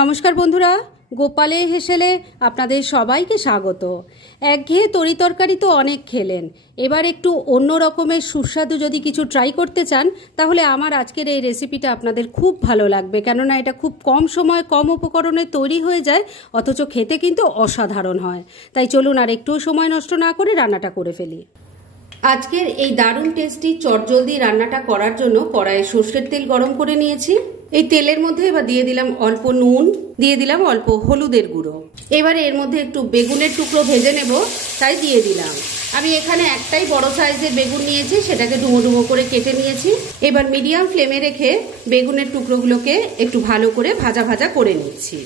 নমস্কার বন্ধুরা, গোপালে হেসেলে আপনাদের সবাইকে স্বাগত। একঘেয়ে তরি তরকারি তো অনেক খেলেন, এবার একটু অন্য রকমের সুস্বাদু যদি কিছু ট্রাই করতে চান তাহলে আমার আজকের এই রেসিপিটা আপনাদের খুব ভালো লাগবে, কেননা এটা খুব কম সময় কম উপকরণে তৈরি হয়ে যায়, অথচ খেতে কিন্তু অসাধারণ হয়। তাই চলুন আর একটুও সময় নষ্ট না করে রান্নাটা করে ফেলি। আজকের এই দারুণ টেস্টি চটজলদি রান্নাটা করার জন্য কড়াইয়ে সর্ষের তেল গরম করে নিয়েছি। এই তেলের মধ্যে এবার দিয়ে দিলাম অল্প নুন, দিয়ে দিলাম অল্প হলুদের গুঁড়ো। এবারে এর মধ্যে একটু বেগুনের টুকরো ভেজে নেব, তাই দিয়ে দিলাম। আমি এখানে একটাই বড় সাইজের বেগুন নিয়েছি, সেটাকে ডুমো ডুমো করে কেটে নিয়েছি। এবার মিডিয়াম ফ্লেমে রেখে বেগুনের টুকরোগুলোকে একটু ভালো করে ভাজা ভাজা করে নিচ্ছি।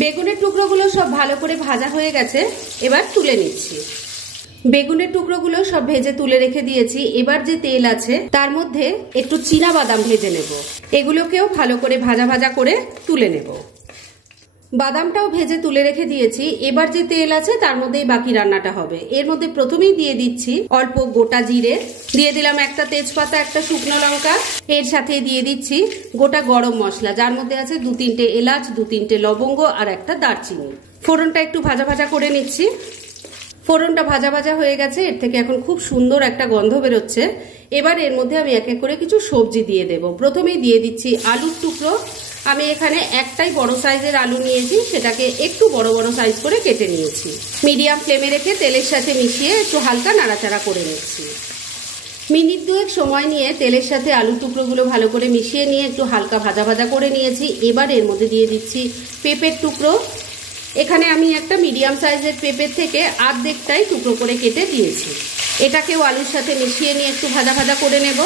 বেগুনের টুকরোগুলো সব ভালো করে ভাজা হয়ে গেছে, এবার তুলে নিচ্ছি। বেগুনের টুকরোগুলো সব ভেজে তুলে রেখে দিয়েছি। এবার যে তেল আছে তার মধ্যে একটু চীনা বাদাম ভেজে নেব, এগুলোকেও ভালো করে ভাজা ভাজা করে তুলে নেব। বাদামটাও ভেজে তুলে রেখে দিয়েছি। এবার যে তেল আছে তার মধ্যেই বাকি রান্নাটা হবে। এর মধ্যে প্রথমেই দিয়ে দিচ্ছি অল্প গোটা জিরে, দিয়ে দিলাম একটা তেজপাতা, একটা শুকনো লঙ্কা, এর সাথে দিয়ে দিচ্ছি গোটা গরম মশলা, যার মধ্যে আছে 2-3টে এলাচ, 2-3টে লবঙ্গ আর একটা দারচিনি। ফোড়নটা একটু ভাজা ভাজা করে নিচ্ছি। ফোড়নটা ভাজা ভাজা হয়ে গেছে, এর থেকে এখন খুব সুন্দর একটা গন্ধ বেরোচ্ছে। এবার এর মধ্যে আমি এক এক করে কিছু সবজি দিয়ে দেব। প্রথমেই দিয়ে দিচ্ছি আলুর টুকরো। আমি এখানে একটাই বড় সাইজের আলু নিয়েছি, সেটাকে একটু বড় বড় সাইজ করে কেটে নিয়েছি। মিডিয়াম ফ্লেমে রেখে তেলের সাথে মিশিয়ে একটু হালকা নাড়াচাড়া করে নিচ্ছি। মিনিট দুয়েক সময় নিয়ে তেলের সাথে আলুর টুকরোগুলো ভালো করে মিশিয়ে নিয়ে একটু হালকা ভাজা ভাজা করে নিয়েছি। এবার এর মধ্যে দিয়ে দিচ্ছি পেঁপের টুকরো। এখানে আমি একটা মিডিয়াম সাইজের পেঁপের থেকে অর্ধেকটাই টুকরো করে কেটে দিয়েছি। এটাকেও আলুর সাথে মিশিয়ে নিয়ে একটু ভাজা ভাজা করে নেব।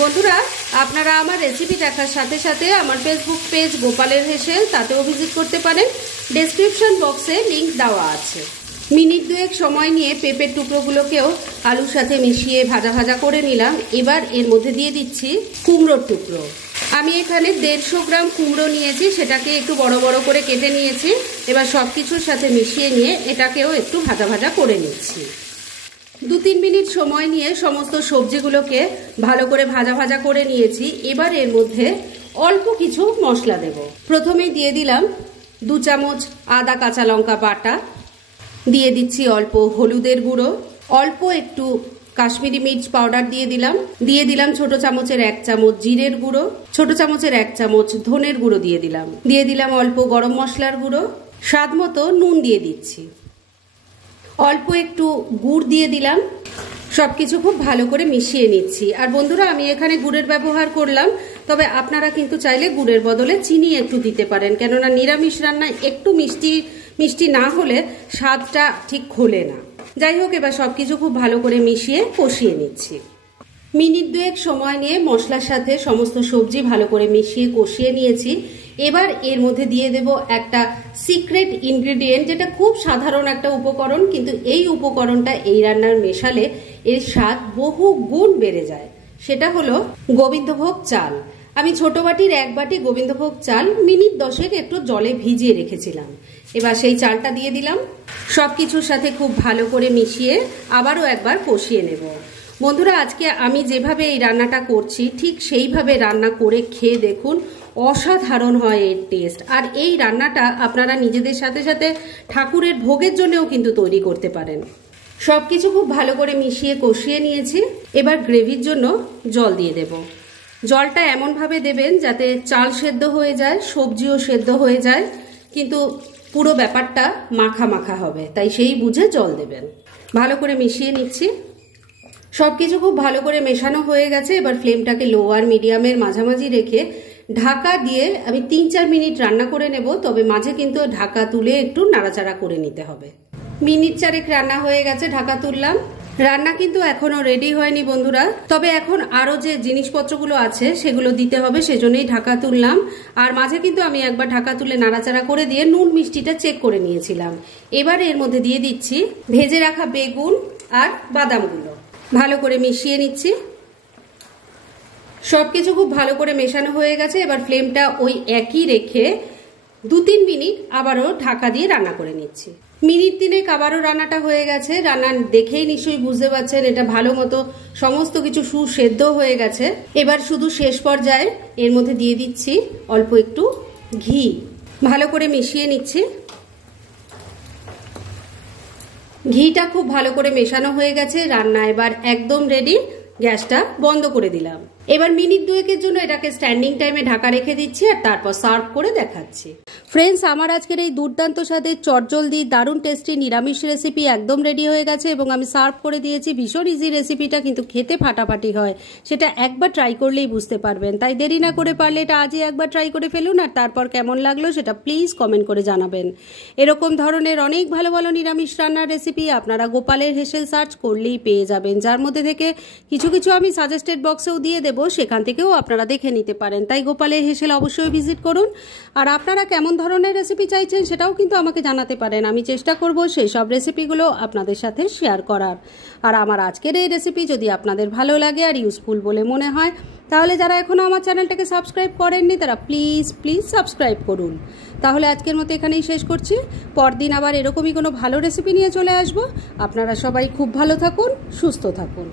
বন্ধুরা, আপনারা আমার রেসিপি দেখার সাথে সাথে আমার ফেসবুক পেজ গোপালের হেসেল, তাতেও ভিজিট করতে পারেন। ডেসক্রিপশন বক্সে লিংক দেওয়া আছে। মিনিট দুয়েক সময় নিয়ে পেঁপের টুকরোগুলোকেও আলুর সাথে মিশিয়ে ভাজা ভাজা করে নিলাম। এবার এর মধ্যে দিয়ে দিচ্ছি কুমড়োর টুকরো। আমি এখানে 150 গ্রাম কুমড়ো নিয়েছি, সেটাকে একটু বড় বড় করে কেটে নিয়েছি। এবার সব কিছুর সাথে মিশিয়ে নিয়ে এটাকেও একটু ভাজা ভাজা করে নিচ্ছি। 2-3 মিনিট সময় নিয়ে সমস্ত সবজিগুলোকে ভালো করে ভাজা ভাজা করে নিয়েছি। এবার এর মধ্যে অল্প কিছু মশলা দেব। প্রথমেই দিয়ে দিলাম 2 চামচ আদা কাঁচা লঙ্কা বাটা, দিয়ে দিচ্ছি অল্প হলুদের গুঁড়ো, অল্প একটু কাশ্মীরি মির্চ পাউডার দিয়ে দিলাম ছোট চামচের 1 চামচ জিরের গুঁড়ো, ছোট চামচের 1 চামচ ধনের গুঁড়ো দিয়ে দিলাম অল্প গরম মশলার গুঁড়ো, স্বাদ মতো নুন দিয়ে দিচ্ছি, অল্প একটু গুড় দিয়ে দিলাম। সবকিছু খুব ভালো করে মিশিয়ে নিচ্ছি। আর বন্ধুরা, আমি এখানে গুড়ের ব্যবহার করলাম, তবে আপনারা কিন্তু চাইলে গুড়ের বদলে চিনি একটু দিতে পারেন, কেননা নিরামিষ রান্নায় একটু মিষ্টি মিষ্টি না হলে স্বাদটা ঠিক খোলে না। যাই হোক, এবার সবকিছু খুব ভালো করে মিশিয়ে কষিয়ে নিচ্ছি। মিনিট দুয়েক সময় নিয়ে মশলার সাথে সমস্ত সবজি ভালো করে মিশিয়ে কষিয়ে নিয়েছি। এবার এর মধ্যে দিয়ে দেব একটা সিক্রেট ইনগ্রেডিয়েন্ট, যেটা খুব সাধারণ একটা উপকরণ, কিন্তু এই উপকরণটা এই রান্নার মেশালে এর স্বাদ বহু গুণ বেড়ে যায়। সেটা হলো গোবিন্দভোগ চাল। আমি ছোট বাটির 1 বাটি গোবিন্দভোগ চাল মিনিট 10 একটু জলে ভিজিয়ে রেখেছিলাম। এবার সেই চালটা দিয়ে দিলাম। সবকিছুর সাথে খুব ভালো করে মিশিয়ে আবারও একবার কষিয়ে নেব। বন্ধুরা, আজকে আমি যেভাবে এই রান্নাটা করছি ঠিক সেইভাবে রান্না করে খেয়ে দেখুন, অসাধারণ হয় এর টেস্ট। আর এই রান্নাটা আপনারা নিজেদের সাথে সাথে ঠাকুরের ভোগের জন্যও কিন্তু তৈরি করতে পারেন। সবকিছু খুব ভালো করে মিশিয়ে কষিয়ে নিয়েছি। এবার গ্রেভির জন্য জল দিয়ে দেব। জলটা এমনভাবে দেবেন যাতে চাল সেদ্ধ হয়ে যায়, সবজিও সেদ্ধ হয়ে যায়, কিন্তু পুরো ব্যাপারটা মাখা মাখা হবে, তাই সেই বুঝে জল দেবেন। ভালো করে মিশিয়ে নিচ্ছি। সবকিছু খুব ভালো করে মেশানো হয়ে গেছে। এবার ফ্লেমটাকে লো আর মিডিয়ামের মাঝামাঝি রেখে ঢাকা দিয়ে আমি 3-4 মিনিট রান্না করে নেব, তবে মাঝে কিন্তু ঢাকা তুলে একটু নাড়াচাড়া করে নিতে হবে। মিনিট 4 রান্না হয়ে গেছে, ঢাকা তুললাম। রান্না কিন্তু এখনো রেডি হয়নি বন্ধুরা, তবে এখন আরো যে জিনিসপত্রগুলো আছে সেগুলো দিতে হবে, সেজন্যই ঢাকা তুললাম। আর মাঝে কিন্তু আমি একবার ঢাকা তুলে নাড়াচাড়া করে দিয়ে নুন মিষ্টিটা চেক করে নিয়েছিলাম। এবার এর মধ্যে দিয়ে দিচ্ছি ভেজে রাখা বেগুন আর বাদামগুলো, ভালো করে মিশিয়ে নিচ্ছি। সবকিছু খুব ভালো করে মেশানো হয়ে গেছে। এবার ফ্লেমটা ওই একই রেখে 2-3 মিনিট আবারও ঢাকা দিয়ে রান্না করে নিচ্ছি। মিনিট 3 আবারও রান্নাটা হয়ে গেছে। রান্না দেখেই নিশ্চয়ই বুঝতে পারছেন এটা ভালো মতো সমস্ত কিছু সুসেদ্ধ হয়ে গেছে। এবার শুধু শেষ পর্যায়ে এর মধ্যে দিয়ে দিচ্ছি অল্প একটু ঘি। ভালো করে মিশিয়ে নিচ্ছি। ঘিটা খুব ভালো করে মেশানো হয়ে গেছে, রান্না এবার একদম রেডি। গ্যাসটা বন্ধ করে দিলাম। এবার মিনিট 2 জন্য এটাকে স্ট্যান্ডিং টাইমে ঢাকা রেখে দিচ্ছি আর তারপর সার্ভ করে দেখাচ্ছি। ফ্রেন্ডস, আমার আজকের এই দুর্দান্ত স্বাদের চটজলদি দারুণ টেস্টি নিরামিষ রেসিপি একদম রেডি হয়ে গেছে এবং আমি সার্ভ করে দিয়েছি। ভীষণ ইজি রেসিপিটা, কিন্তু খেতে ফাটাফাটি হয়। সেটা একবার ট্রাই করলেই বুঝতে পারবেন। তাই দেরি না করে পারলে এটা আজই একবার ট্রাই করে ফেলুন আর তারপর কেমন লাগলো সেটা প্লিজ কমেন্ট করে জানাবেন। এরকম ধরনের অনেক ভালো ভালো নিরামিষ রান্নার রেসিপি আপনারা গোপালের হেসেল সার্চ করলেই পেয়ে যাবেন, যার মধ্যে থেকে কিছু কিছু আমি সাজেস্টেড বক্সেও দিয়ে দেবো, সেখান থেকেও আপনারা দেখে নিতে পারেন। তাই গোপালের হেসেল অবশ্যই ভিজিট করুন। আর আপনারা কেমন ধরনের রেসিপি চাইছেন সেটাও কিন্তু আমাকে জানাতে পারেন। আমি চেষ্টা করব সেই সব রেসিপিগুলো আপনাদের সাথে শেয়ার করার। আর আমার আজকের এই রেসিপি যদি আপনাদের ভালো লাগে আর ইউজফুল বলে মনে হয়, তাহলে যারা এখনও আমার চ্যানেলটাকে সাবস্ক্রাইব করেননি তারা প্লিজ সাবস্ক্রাইব করুন। তাহলে আজকের মতো এখানেই শেষ করছি। পরদিন আবার এরকমই কোনো ভালো রেসিপি নিয়ে চলে আসব। আপনারা সবাই খুব ভালো থাকুন, সুস্থ থাকুন।